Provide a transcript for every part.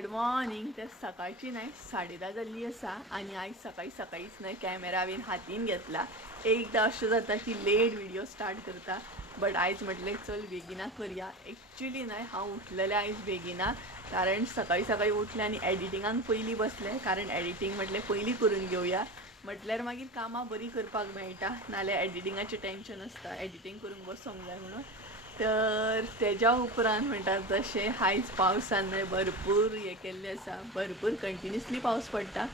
Good morning. तर सकाळची नाही 10:30 जाल्ली आसा आणि आज सकाळीच नाही कॅमेरा हांवें हातीन घेतला. एकदां अशें जाता की लेट व्हिडिओ स्टार्ट करता, बट आयज म्हटलें चल बेगिना करूया. एक्चुअली नाही हांव उठलेलें आयज बेगिना, कारण सकाळी उठलें आनी एडिटिंगाक पयलीं बसलें, कारण एडिटींग म्हटलें पयलीं करून घेवया, म्हटल्यार मागीर कामां बरी करपाक मेळटा, नाल्यार एडिटिंगाचें टेंशन आसता, एडिटींग करूंक बसोंक जाय म्हणून. तर तेज्या उपरांत म्हणटात तशें आयज पावसान भरपूर हें केल्लें आसा, भरपूर कंटिन्युअसली पावस पडटा.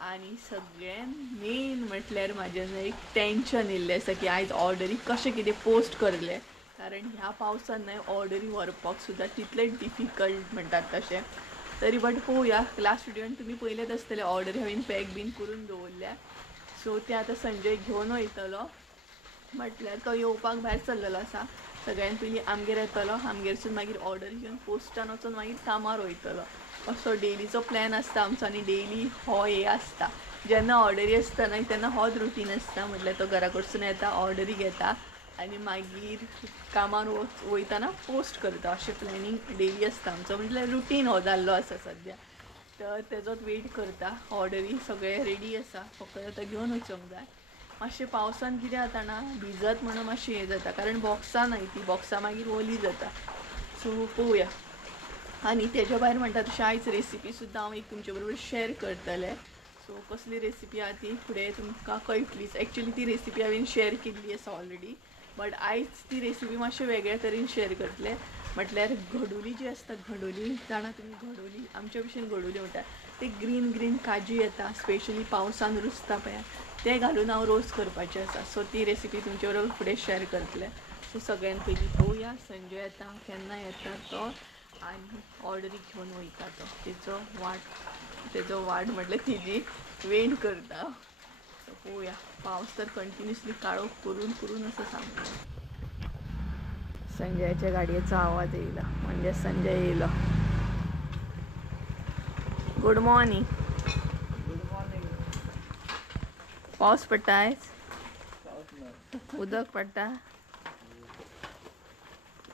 आनी सगळ्यान मेन म्हटल्यार म्हाजें एक टेंशन येयल्लें आसा की आयज ऑर्डरी कशें कितें पोस्ट करलें, कारण ह्या पावसान ऑर्डरी व्हरपाक सुद्दां तितलें डिफिकल्ट म्हणटात तशें. तरी बट पळोवया. लास्ट व्हिडिओन तुमी पळयलेच आसतले ऑर्डरी हांवें पॅक बीन करून दवरल्या. सो ते आतां संजय घेवन वयतलो, म्हटल्यार तो येवपाक भायर सरलेलो आसा. सगळ्यान पयलीं आमगेर येतलो, आमगेरसून मागीर ऑर्डर घेवन पोस्टान वचून मागीर कामार वयतलो. असो डेलीचो प्लॅन आसता आमचो आनी डेली हो हे आसता. जेन्ना ऑर्डरी आसता न्हय तेन्ना होच रुटीन आसता, म्हटल्यार तो घरा कडसून येता, ऑर्डरी घेता आनी मागीर कामार वयताना पोस्ट करता. अशें प्लॅनिंग डेली आसता आमचो, म्हटल्यार रुटीन हो जाल्लो आसा सद्या. तर तेजोच वेट करता. ऑर्डरी सगळे रेडी आसा, फक्त आतां घेवन वचूंक जाय. मातशें पावसान कितें जाता ना, भिजत म्हणून मातशें हें जाता, कारण बॉक्सां न्हय ती बॉक्सां मागीर ओली जाता. सो पळोवया. आनी तेज्या भायर म्हणटा तशें आयज रेसिपी सुद्दां हांव एक तुमचे बरोबर शेअर करतलें. सो कसली रेसिपी आहा ती फुडें तुमकां कळटलीच. एक्चुअली ती रेसिपी हांवें शेअर केल्ली आसा ऑलरेडी, बट आयज ती रेसिपी मातशें वेगळ्या तरेन शेअर करतलें. म्हटल्यार घडोली जी आसता, घडोली जाणा तुमी, घडोली आमच्या भशेन घडोली म्हणटा ते ग्रीन काजू येता, स्पेशली पावसान रुजता पळय, ते घालून हांव रोस्ट करपाचें आसा. सो ती रेसिपी तुमचे बरोबर फुडें शेअर करतलें. सो सगळ्यान पयलीं पळोवया संजय येता केन्ना येता तो, आनी ऑर्डरी घेवन वयता तो. तेजो वाट म्हटल्यार तिजी वेट करता. सो पळोवया. पावस तर कंटिन्युअसली काळोख करून असं सांगता. संजयाच्या गाडयेचो आवाज येयला, म्हणजे संजय येयलो. Good morning. पावस पडटा आयज? उदक पडटा?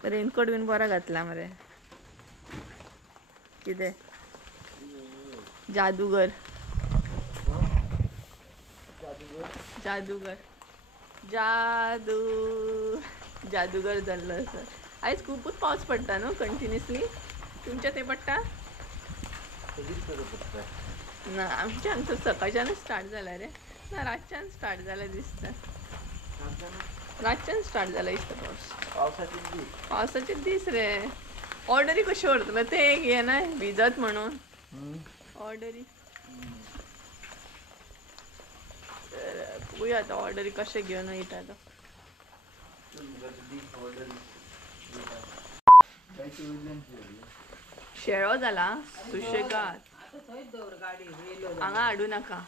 रेनकोट बीन बरो घातला मरे. कितें जादूगर जादूगर जाल्लो आसा. आयज खूबच पावस पडटा न्हू कंटिन्युअसली. तुमच्या थंय पडटा? ना, आमच्या हांगसर सकाळच्यानच स्टार्ट जाला रे. ना, रातच्यान स्टार्ट जाला दिसता. रातच्यान स्टार्ट जाला दिसता पावस. पावसाचे दीस रे. ऑर्डरी कशी व्हरतलो ते एक हे ना, भिजत म्हणून ऑर्डरी. पळोवया आतां ऑर्डरी कशें घेवन वयता तो. शेळो जाला सुशेगाद, हांगा हाडूं नाका.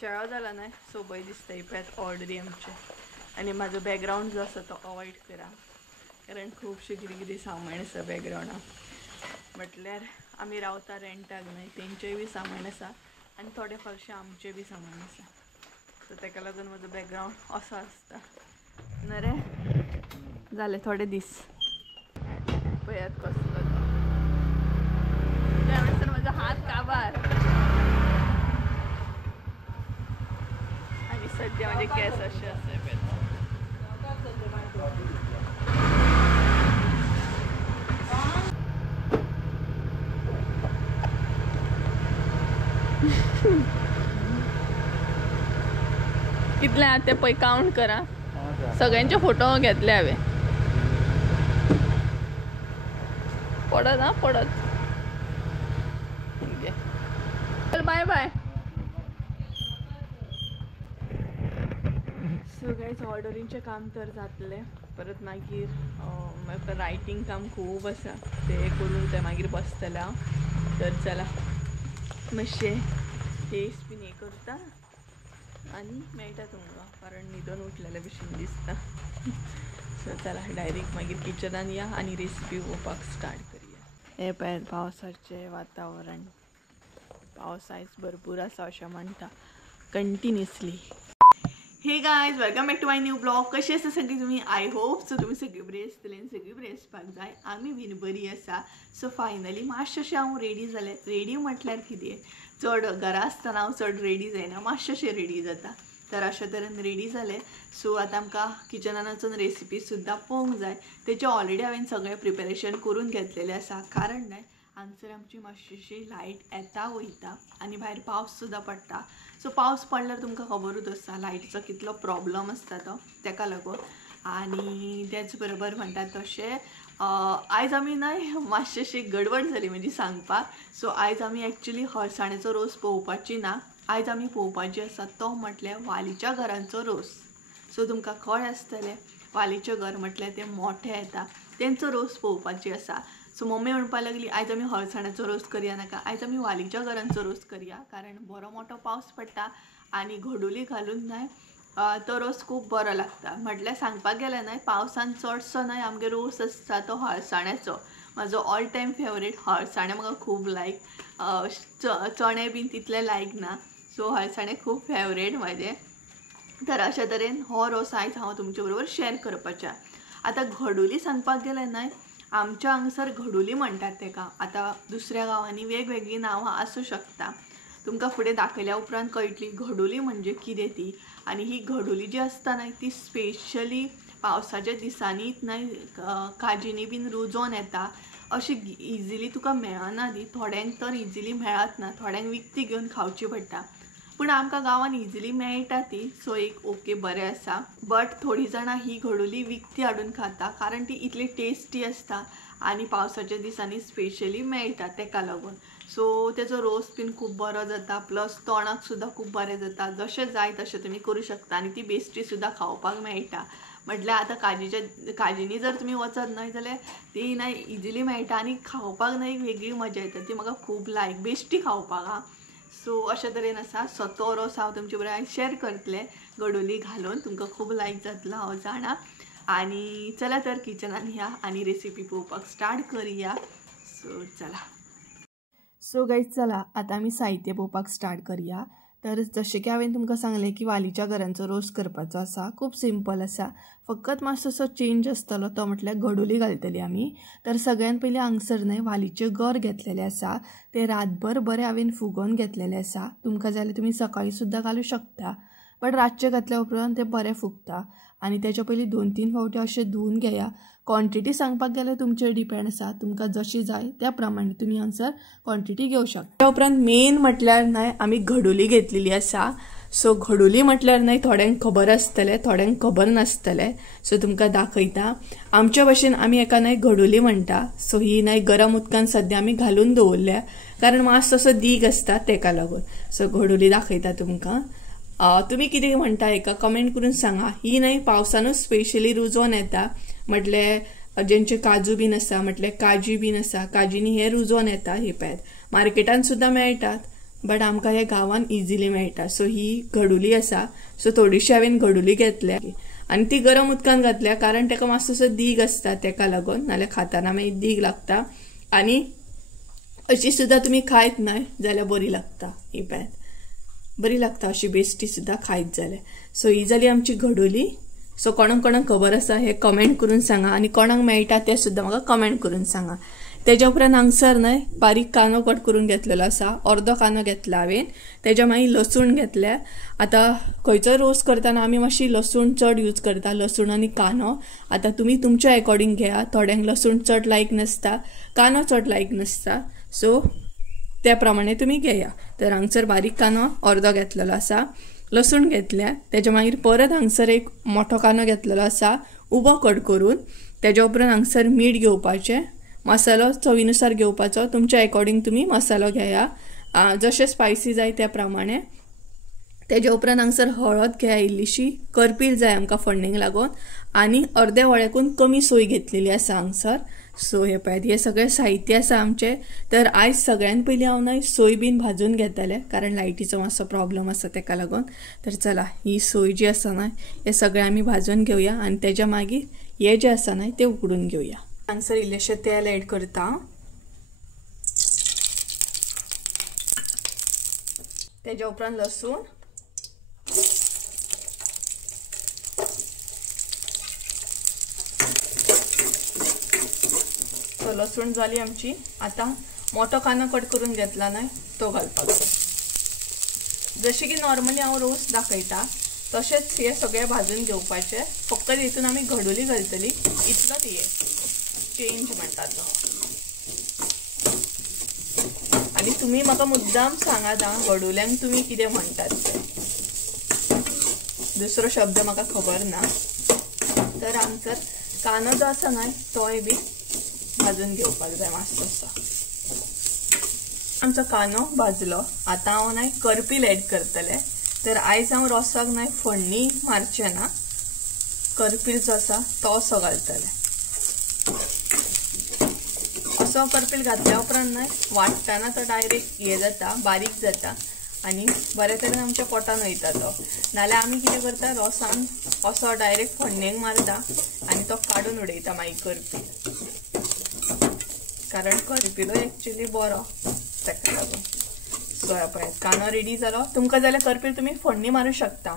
शेळो जाला न्हय, सो भंय दिसता पळयात ऑर्डरी आमचे. आनी म्हाजो बॅकग्रावंड जो आसा तो अवॉयड करा, कारण खुबशें कितें सामान आसा बॅकग्रावंडाक. म्हटल्यार आमी रावता रेंटाक न्हय, तेंचेय बी सामान आसा आनी थोडे फारशें आमचें बी सामान आसा. सो तेका लागून म्हजो बॅकग्रावंड असो आसता. ना रे, जाले थोडे दीस. पळयात कसलो तो. त्या वेळेस म्हजो हात काबार आनी सद्या म्हाजे केस अशे आसा पळयात. कितले आहा ते पळय काउंट करा. सगळ्यांचे फोटो घेतले हांवें. पडत हा पडत. चल बाय बाय. सगळ्याच ऑर्डरींचें काम तर जातलें. परत मागीर रायटींग काम खूब आसा, ते करून ते मागीर बसतलें हांव. तर चला मातशें टेस्ट बीन हें करता आनी मेळटा तुमकां, कारण न्हिदोन उठलेले भशेन दिसता. सो चला डायरेक्ट मागीर किचनान या आनी रेसिपी पळोवपाक स्टार्ट करुया. हे पळयात पावसाचें वातावरण. पावस आयज भरपूर आसा अशें म्हणटा, continuously. Hey guys welcome back to my new blog. कशी आसा सगळी तुम्ही? आय होप सो तुम्ही सगळी बरी आसतली आनी सगळी बरी आसपाक जाय. आमी बीन बरी आसा. सो फायनली मातशें हांव रेडी जालें. रेडी म्हटल्यार कितें, चड घरा आसतना हांव चड रेडी जायना, मातशें रेडी जाता. तर अशा तरेन रेडी जालें. सो आतां आमकां किचनान वचून रेसिपी सुद्दां पळोवंक जाय. तेचे ऑलरेडी हांवें सगळें प्रिपेरेशन करून घेतलेलें आसा. कारण न्हय हांगसर आमची मातशीशी लायट येता वयता आनी भायर पावस सुद्दां पडटा. सो पावस पडल्यार तुमकां खबरूच आसता लायटीचो कितलो प्रॉब्लम आसता तो, ताका लागून. आनी त्याच बरोबर म्हणटात तशें आयज आमी न्हय मातशेशी गडबड जाली म्हणजे सांगपाक. सो आयज आमी एक्चुली हळसाण्याचो रोस पळोवपाची ना. आयज आमी पळोवपाची आसा तो म्हटल्यार वालीच्या घरांचो रोस. सो तुमकां कळ्ळें आसतलें वालीचें घर म्हटल्यार तें मोठें येता, तेंचो रोस पळोवपाची आसा. सो मम्मी म्हणपाक लागली आयज आमी हळसाण्याचो रोस करया नाका, आयज आमी वालीच्या घरांचो रोस करया. कारण बरो मोठो पावस पडटा आनी घडोली घालून न्हय तो रोस खूब बरो लागता. म्हटल्यार सांगपाक गेल्यार न्हय पावसान चडसो न्हय आमगे रोस आसता तो हळसाण्याचो. म्हाजो ऑल टायम फेवरेट हळसाणे म्हाका खूब लायक. चणे बीन तितले लायक ना. सो हळसाणे खूब फेवरेट म्हाजे. तर अशा तरेन हो रोस आयज हांव तुमचे बरोबर शेअर करपाचें. आतां घडोली सांगपाक गेल्यार न्हय आमच्या हांगसर घडोली म्हणटात तेका. आतां दुसऱ्या गांवांनी वेगवेगळी नांवां आसूं शकता. तुमकां फुडें दाखयल्या उपरांत कळटली घडोली म्हणजे कितें ती. आनी ही घडोली जी आसता न्हय ती स्पेशली पावसाच्या दिसांनीच न्हय काजींनी बीन रुजोवन येता. अशी इजिली तुका मेळना ती. थोड्यांक तर इजिली मेळत ना, थोड्यांक विकती घेवन खावची पडटा. पूण आमकां गांवांत इजिली मेळटा ती. सो एक ओके बरें आसा. बट थोडी जाणां ही घडोली विकती हाडून खाता कारण ती इतली टेस्टी आसता आनी पावसाच्या दिसांनी स्पेशली मेळटा ताका लागून. सो तेजो रोस बीन खूब बरो जाता. प्लस तोंडाक सुद्दां खूब बरें जाता. जशें जाय तशें तुमी करूं शकता आनी ती बेश्टी सुद्दां खावपाक मेळटा. म्हटल्यार आतां काजींनी जर तुमी वचत न्हय जाल्यार ती न्हय इजिली मेळटा आनी खावपाक न्हय वेगळी मजा येता. ती म्हाका खूब लायक बेश्टी खावपाक हां. सो अशा तरेन आसा. सो तो रोस हांव तुमचे बरोबर शेअर करतलें घडोली घालून. तुमकां खूब लायक जातलो हांव जाणा. आनी चला तर किचनान या आनी रेसिपी पळोवपाक स्टार्ट करुया. सो चला. सो गायज चला आतां आमी साहित्य पळोवपाक स्टार्ट करुया. तर जशें की हांवें तुमकां सांगलें की वालीच्या घरांचो रोस करपाचो आसा. खूब सिंपल आसा. फकत मातसोसो चेंज आसतलो तो म्हटल्यार घडोली घालतली आमी. तर सगळ्यान पयलीं हांगसर न्हय वालीचें गर घेतलेलें आसा. तें रातभर बरें हांवें फुगोवन घेतलेलें आसा. तुमकां जाल्यार तुमी सकाळीं सुद्दां घालूं शकता. बट रातचें घातल्या उपरांत तें बरें फुगता. आनी तेच्या पयलीं 2-3 फावटी अशें धुवन घेया. क्वॉन्टिटी सांगपाक गेल्यार तुमचेर डिपेंड आसा. तुमकां जशी जाय त्या प्रमाणे तुमी हांगसर क्वॉन्टिटी घेवं शकता. त्या उपरांत मेन म्हटल्यार न्हय आमी घडोली घेतलेली आसा. सो घडोली म्हटल्यार न्हय थोड्यांक खबर आसतलें, थोड्यांक खबर नासतलें. सो तुमकां दाखयता. आमच्या भशेन आमी एका न्हय घडोली म्हणटा. सो ही न्हय गरम उदकान सद्या आमी घालून दवरल्या कारण मातसोसो दीग आसता ताका लागून. सो घडोली दाखयता तुमकां. तुमी कितें म्हणटा एका कमेंट करून सांगा. ही न्हय पावसानूच स्पेशली रुजोवन येता. म्हटल्यार जेंचे काजू बीन आसा, म्हटल्यार काजी बीन आसा, काजींनी हे रुजोवन येता. हे पळयात मार्केटान सुद्दां मेळटात बट आमकां हे गांवान इजिली मेळटा. सो ही घडोली आसा. सो थोडीशी हांवें घडोली घेतल्या आनी ती गरम उदकान घातल्या कारण ताका मातसोसो दीग आसता ताका लागून. नाल्यार खाताना मागीर दीग लागता. आनी अशी सुद्दां तुमी खायत न्हय जाल्यार बरी लागता. ही पळयात बरी लागता अशी बेश्टी सुद्दां खायत जाल्यार. सो ही जाली आमची घडोली. सो कोणाक खबर आसा हे कमेंट करून सांगा आनी कोणाक मेळटा ते सुद्दां म्हाका कमेंट करून सांगा. तेज्या उपरांत हांगसर न्हय बारीक कांदो कट करून घेतलेलो आसा. अर्दो कांदो घेतला हांवें. तेज्या मागीर लसूण घेतल्या. आतां खंयचोय रोस करतना आमी मातशी लसूण चड यूज करता. लसूण आनी कांदो. आतां तुमी तुमच्या अकॉर्डिंग घेया. थोड्यांक लसूण चड लायक नासता, कांदो चड लायक नासता. सो त्या प्रमाणे तुमी घेया. तर हांगसर बारीक कांदो अर्दो घेतलेलो आसा. लसूण घेतल्या. तेज्या मागीर परत हांगसर एक मोठो कांदो घेतलेलो आसा उबो कट करून. तेज्या उपरांत हांगसर मीठ घेवपाचें. मसालो चवीनुसार घेवपाचो. तुमच्या अकॉर्डिंग तुमी मसालो घेया जशें स्पायसी जाय त्या प्रमाणे. तेज्या उपरांत हांगसर हळद घेया इल्लीशी. करपील जाय आमकां फोडणेक लागून. आनी अर्दे वळेकून कमी सोय घेतलेली आसा हांगसर. सो हे पळयात हे सगळें साहित्य आसा आमचें. तर आयज सगळ्यान पयलीं हांव न्हय सोय बीन भाजून घेतलें कारण लायटीचो मातसो प्रॉब्लम आसा ताका लागून. तर चला ही सोय जी आसा न्हय हे सगळें आमी भाजून घेवया आनी तेज्या मागीर हे जे आसा न्हय ते उकडून घेवया. हांगसर इल्लेशें तेल एड करता. तेज्या उपरांत लसूण सो लसूण झाली आमची. आता मोठो कांदो कट करून घेतला नाही तो घालपाचो. जशी की नॉर्मली हांव रोस दाखयता तशेंच हे सगळे भाजून घेवपाचे. फक्त हितून आमी घडोली घालतली इतलोच हे चेंज म्हणटा तो. आणि तुम्ही म्हाका मुद्दाम सांगात हां घडोल्यांक तुम्ही कितें म्हणटात ते. दुसरो शब्द म्हाका खबर ना. तर हांगसर कांदो जो आसा न्हय तोय बी भाजून घेवपाक जाय मातसोसो. आमचो कांदो भाजलो. आतां हांव न्हय करपील एड करतले. तर आयज हांव रोसाक न्हय फोडणी मारचे ना. करपील जो आसा तो असो घालतले. असो करपील घातल्या उपरांत न्हय वाटताना तो डायरेक्ट हे जाता बारीक जाता आनी बरे तरेन आमच्या पोटान वयता तो. नाल्यार आमी कितें करता रोसान असो डायरेक्ट फोडणेक मारता आनी तो काडून उडयता मागीर करपील. कारण करपिलो एक्चुअली बरो ताका लागून. सो पळय कांदो रेडी जालो. तुमकां जाल्यार करपील तुमी फोडणी मारूं शकता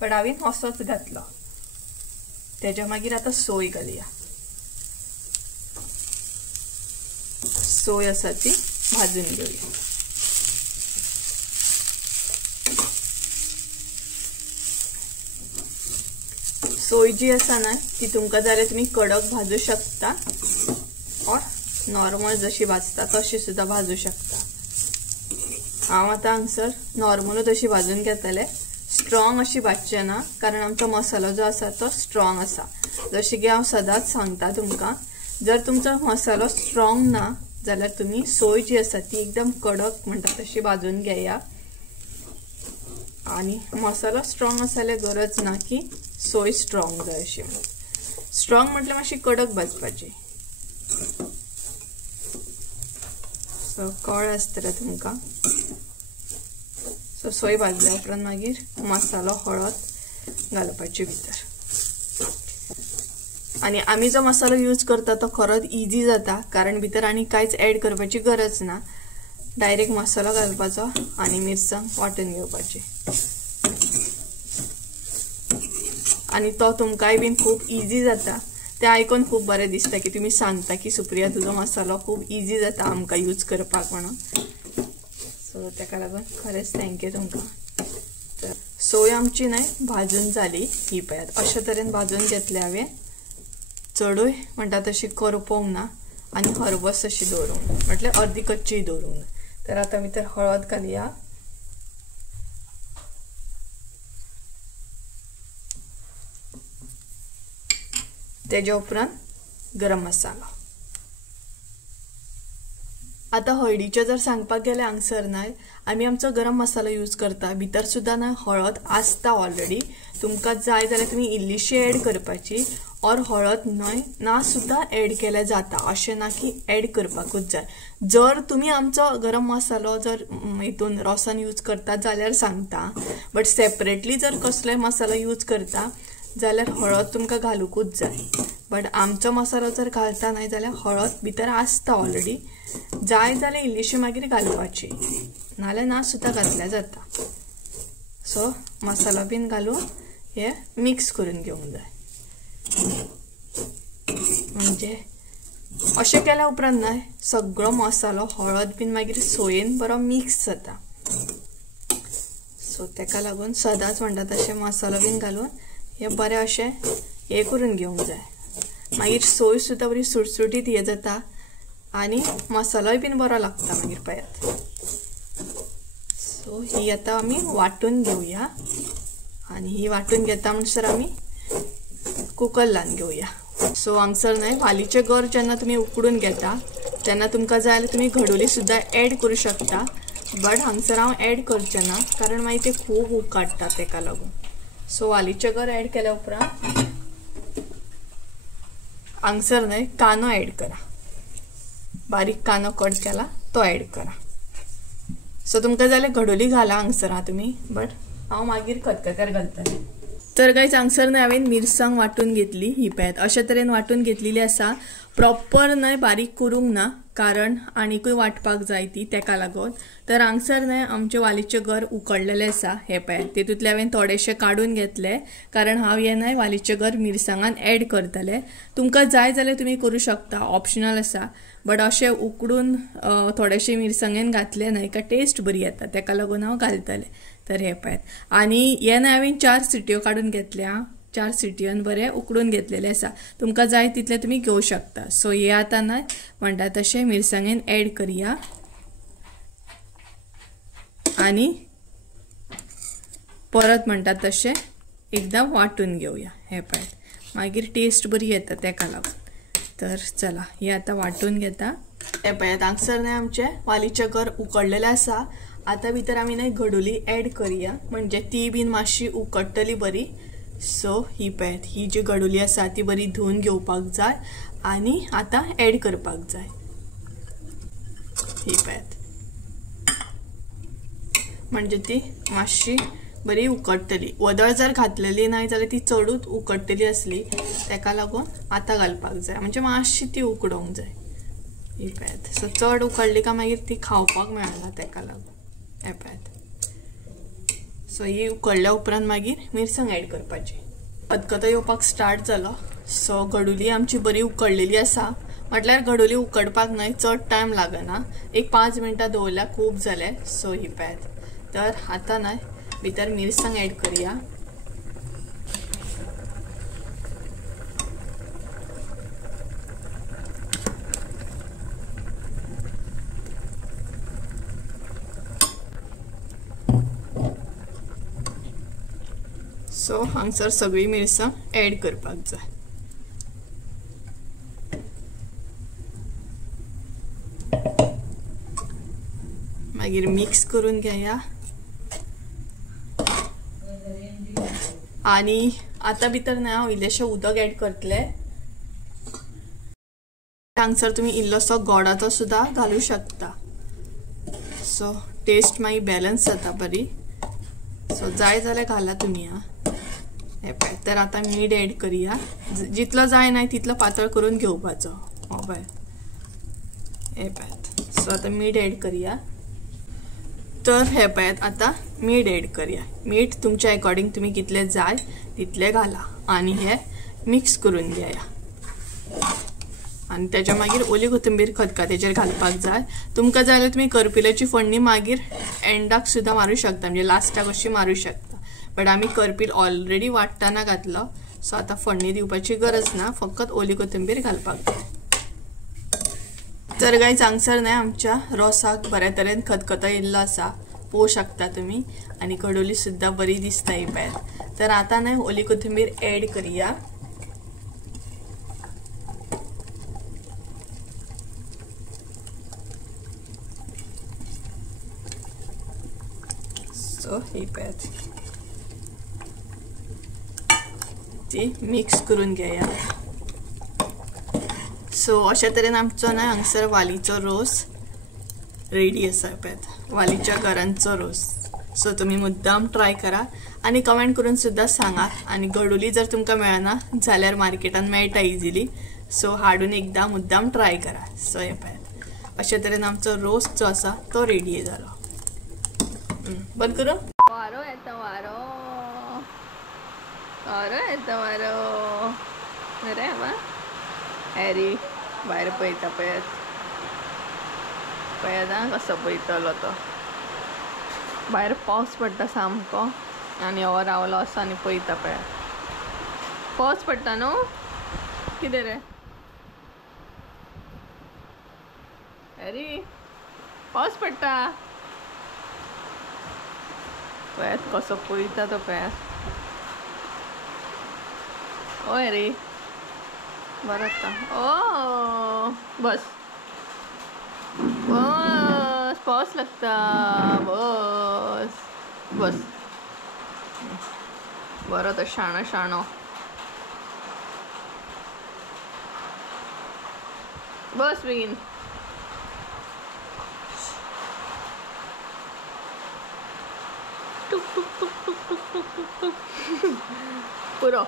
बट हांवें असोच घातलो. तेज्या मागीर आतां सोय घालया. सोय आसा ती भाजून घेवया. सोय जी आसा ना ती तुमकां जाल्यार तुमी कडक भाजू शकता और नॉर्मल जशी भाजता तशी सुद्धा भाजू शकता. हांव आतां हांगसर नॉर्मलूच अशी भाजून घेतले. स्ट्रॉंग अशी भाजचे ना कारण आमचो मसालो जो आसा तो स्ट्रॉंग आसा. जशें की हांव सदांच सांगता तुमकां जर तुमचो मसालो स्ट्रॉंग ना जाल्यार तुमी सोय जी आसा ती एकदम कडक म्हणटा तशी भाजून घेया. आणि मसालो स्ट्रॉंग आसल्यार गरज ना की सोय स्ट्रॉंग जाय अशी. स्ट्रॉंग म्हटल्यार मातशी कडक भाजपाची. सो कळ्ळें आसतलें तुमकां. सो सोय भाजल्या उपरांत मागीर मसालो हळद घालपाची भितर. आणि आमी जो मसालो यूज करता तो खरोच इजी जाता कारण भितर आनी कांयच ऍड करपाची गरज ना. डायरेक्ट मसालो घालपाचो आणि मिरसांग वाटून घेवपाची. आणि तो तुमकांय बीन खूप इजी जाता. ते आयकून खूप बरें दिसता की तुम्ही सांगता की सुप्रिया तुजो मसालो खूप इजी जाता आमकां यूज करपाक म्हणून. सो ताका लागून खरेंच थँक्यू तुमकां. तर सोय आमची न्हय भाजून जाली. ही पळयात अशे तरेन भाजून घेतले हांवें. चडूय म्हणटा तशी करपोवंक ना आनी हरवस अशी दवरूंक म्हटल्यार अर्दी कच्ची दवरूंक. तर आता भितर हळद घालया. तेज्या उपरांत गरम मसालो. आता हळदीचे जर सांगपाक गेले हांगसर न्हय आमी आमचो गरम मसालो यूज करता. भितर सुद्दां न्हय हळद आसता ऑलरेडी. तुमकां जाय जाल्यार तुमी इल्लीशी एड करपाची और हळद न्हय ना सुद्दां एड केल्या जाता. अशें ना की एड करपाकूच जाय. जर तुमी आमचो गरम मसालो जर हितून रोसान यूज करता जाल्यार सांगता. बट सेपरेटली जर कसलोय मसालो यूज करता जाल्यार हळद तुमकां घालूकूच जाय. बट आमचो मसालो जर घालता न्हय जाल्यार हळद भितर आसता ऑलरेडी. जाय जाल्यार इल्लीशी मागीर घालपाची नाल्यार ना सुद्दां घातल्या जाता. सो मसालो बीन घालून हे मिक्स करून घेवंक जाय. म्हणजे अशें केल्या उपरांत न्हय सगळो मसालो हळद बीन मागीर सोयेन बरो मिक्स जाता. सो ताका लागून सदांच म्हणटा तशें मसालो बीन घालून हे बरें अशें हे करून घेवंक जाय. मागीर सोय सुद्दां बरी सुटसुटीत हे जाता आनी मसालोय बीन बरो लागता मागीर पळयात. सो ही आतां आमी वाटून घेवया. आनी ही वाटून घेता म्हणसर आमी कुकर लावन घेवया. सो हांगसर न्हय वालीचे गर जेन्ना तुमी उकडून घेता तेन्ना तुमकां जाय जाल्यार तुमी घडोली सुद्दां एड करूं शकता. बट हांगसर हांव एड करचें ना कारण मागीर ते खूब उकडटा ताका लागून. सो वालीचे गर एड केल्या उपरांत हांगसर न्हय कांदो एड करा. बारीक कांदो कट केला तो एड करा. सो तुमकां जाल्यार घडोली घाला हांगसर हा तुमी. बट हांव मागीर खतखत्यार घालतलें. तर गायज हांगसर न्हय हांवें मिरसांग वाटून घेतली. ही पळयात अशे तरेन वाटून घेतलेली आसा. प्रॉपर न्हय बारीक करूंक ना कारण आनीकूय वाटपाक जाय ती तेका लागून। तर हांगसर न्हय आमचे वालीचे घर उकडलेले आसा, हे पळय तेतूंतले हांवें थोडेशे काडून घेतले कारण हांव हे न्हय वालीचे घर मिरसांगान ऍड करतले। तुमकां जाय जाल्यार तुमी करूं शकता, ऑप्शनल आसा, बट अशें उकडून थोडेशे मिरसांगेन घातले न्हय का टेस्ट बरी येता, तेका लागून हांव घालतले। तर हे पळयात आनी हे न्हय हांवें 4 सिटयो काडून घेतल्या, 4 सिटयान बरें उकडून घेतलेले आसा। तुमकां जाय तितले तुमी घेवं शकता। सो हे आतां न्हय म्हणटा तशें मिरसांगेन ऍड करया आनी परत म्हणटा तशें एकदम वाटून घेवया। हे पळयात मागीर टेस्ट बरी येता तेका लागून। तर चला हे आतां वाटून घेता। हे पळयात हांगसर न्हय आमचे वालीचे घर उकडलेले आसा। आता भितर आमी न्हय घडोली ऍड करया म्हणजे ती बीन मातशी उकडटली बरी। सो ही पळयात ही जी घडोली आसा ती बरी धुवन घेवपाक जाय आनी आतां ऍड करपाक जाय। ही पळयात म्हणजे ती मातशी बरी उकडटली। वदळ जर घातलेली नाही जाल्यार ती चडूच उकडटली असली, तेका लागून आतां घालपाक जाय म्हणजे मातशी ती उकडोंक जाय। ही पळयात सो चड उकडली का मागीर ती खावपाक मेळना, तेका लागून हे पळयात। सो ही उकडल्या उपरांत मागीर मिरसांग ऍड करपाची। खतखतो येवपाक स्टार्ट जालो। सो घडोली आमची बरी उकडलेली आसा, म्हटल्यार घडोली उकडपाक न्हय चड टायम लागना, एक 5 मिनटां दवरल्यार खूब जाले। सो ही पळयात तर आतां न्हय भितर मिरसांग ऍड करया। सो हांगसर सगळी मिरसांग ऍड करपाक जाय। मागीर मिक्स करून घेया आनी आता भितर न्हय हांव इल्लेशें उदक ऍड करतले। हांगसर तुमी इल्लोसो गोडाचो सुद्दां घालूं शकता। सो टेस्ट मागीर बॅलन्स जाता बरी। सो जाय जाल्यार घाला तुमी। हे पळय तर आतां मीठ ऍड करया, जितलो जाय न्हय तितलो पातळ करून घेवपाचो। हो पळय हे पळयात सो आतां मीठ ऍड करया। तर हे पळयात आतां मीठ ऍड करया। मीठ तुमच्या अकॉर्डिंग तुमी कितले जाय तितले घाला आनी हे मिक्स करून घेया आनी तेच्या मागीर ओली कोथिंबीर खतखत्याचेर घालपाक जाय। तुमकां जाय जाल्यार तुमी करपिल्याची फोडणी मागीर एंडाक सुद्दां मारूं शकता, म्हणजे लास्टाक अशी मारूं शकता, बट आमी करपील ऑलरेडी वाटताना घातलो। सो आतां फोडणी दिवपाची गरज ना, फकत ओली कोथिंबीर घालपाक जाय। तर गायज हांगसर न्हय आमच्या रोसाक बऱ्या तरेन खतखतो येयल्लो आसा, पळोवं शकता तुमी, आनी घडोली सुद्दां बरी दिसता ही पळयात। तर आतां न्हय ओली कोथिंबीर ऍड करया। सो ही पळयात ती मिक्स करून घेया। सो अशा तरेन आमचो न्हय हांगसर वालीचो रोस रेडी आसा। पळयात वालीच्या घरांचो रोस। सो तुमी मुद्दाम ट्राय करा आनी कमेंट करून सुद्दां सांगा। आनी घडोली जर तुमकां मेळना जाल्यार मार्केटान मेळटा इजिली, सो हाडून एकदां मुद्दाम ट्राय करा। सो हे पळयात अशा तरेन आमचो रोस जो आसा तो रेडी जालो। बंद करूं। वारो येता वारो, वारो येता वारो। अरे वा हॅरी भायर पळयता पळयात, पळयात कसो पळयतलो तो। भायर पावस पडटा सामको आनी हो रावलो असो आनी पळयता पळयात। पावस पडटा न्हू, कितें रे हॅरी, पावस पडटा पळयात कसो पळयता तो पळयात। ओ हॅरी बरो ओ बस बस, पावस लागता बस बस। बरो तो शाणो शाणो, बस बेगीन। टुक टुक टुक टुक टुक टुक टुक टुक पुरो।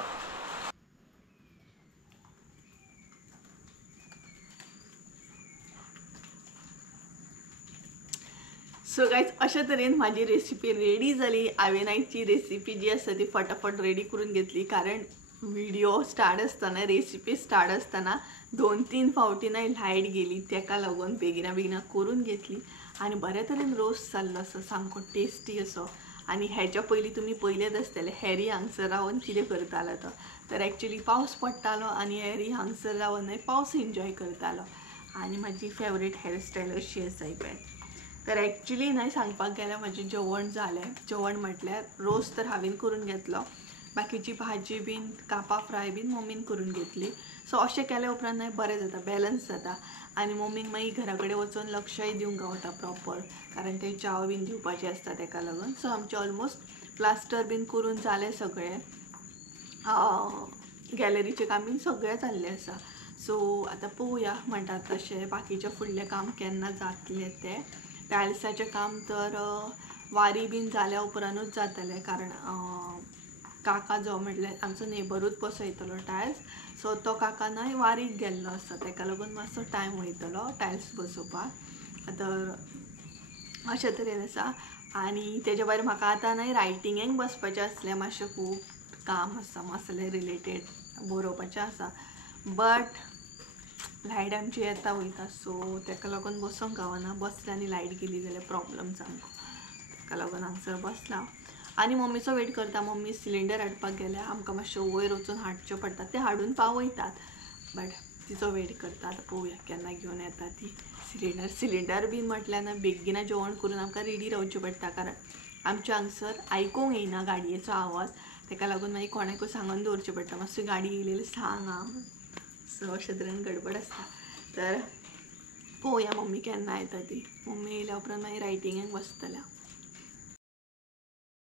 सो गायज अशा तरेन माझी रेसिपी रेडी जाली. हांवें आयची रेसिपी जी आसा ती फटाफट रेडी करून घेतली, कारण व्हिडिओ स्टार्ट आसतना रेसिपी स्टार्ट आसतना 2-3 फावटी लायट गेली, ताका लागून बेगिना बेगिना करून घेतली. आनी बऱ्या तरेन रोस्ट जाल्लो असो, सामको टेस्टी असो. आनी हेच्या पयलीं तुमी पयलेच आसतले हॅरी हांगसर रावन कितें करतालो तो. तर एक्चुअली पावस पडटालो आनी हॅरी हांगसर रावन पावस एन्जॉय करतालो. आनी म्हाजी फेवरेट हेअरस्टायल अशी आसा पळय. तर एक्चुअली सांगपाक गेल्यार म्हजें जेवण जालें. जेवण म्हटल्यार रोस्ट तर हांवें करून घेतलो, बाकीची भाजी बीन कापां फ्राय बीन मम्मीन करून घेतली. सो अशें केल्या उपरांत बरें जाता, बॅलन्स जाता. आनी मम्मीक मागीर घरा कडेन वचून लक्षय दिवंक गावता प्रॉपर, कारण ते च्या बीन दिवपाचें आसता ताका लागून. सो आमचें ऑलमोस्ट प्लास्टर बीन करून जालें सगळें. गॅलरीचें काम बीन सगळें जाल्लें आसा. सो आतां पळोवया म्हणटात तशें बाकीचें फुडलें काम केन्ना जातलें तें. टायल्साचें काम तर वारी बीन जाल्या उपरांतूच जातलें, कारण काका जो म्हटल्यार आमचो नेबरूच बसयतलो टायल्स. सो तो काका वारीक गेल्लो आसा, ताका लागून मातसो टायम वयतलो टायल्स बसोवपाक. तर अशे तरेन आसा. आनी तेज्या भायर म्हाका आतां रायटिंगेक बसपाचें आसलें, मातशें खूब काम आसा मसले रिलेटेड बरोवपाचें आसा. बट लायट आमची येता वयता, सो ताका लागून बसूंक गावना. बसलें आनी लायट गेली जाल्यार प्रॉब्लम सामको, ताका लागून हांगसर बसलां. आनी मम्मीचो वेट करता. मम्मी सिलिंडर हाडपाक गेल्या, आमकां मातशें वयर वचून हाडचें पडटा. ते हाडून पावयतात, बट तिचो वेट करता. आतां पळोवया केन्ना घेवन येता ती सिलिंडर बीन म्हटल्यार बेगिना जेवण करून आमकां रेडी रावचें पडटा, कारण आमच्या हांगसर आयकूंक येना गाडयेचो आवाज. ताका लागून मागीर कोणाकूय सांगून दवरचें पडटा, मातशी गाडी येयलेली सांग आं. सो अशे तरेन गडबड आसता. तर पळोवया मम्मी केन्ना येता ती. मम्मी येयल्या उपरांत मागीर रायटिंगेक बसतल्या.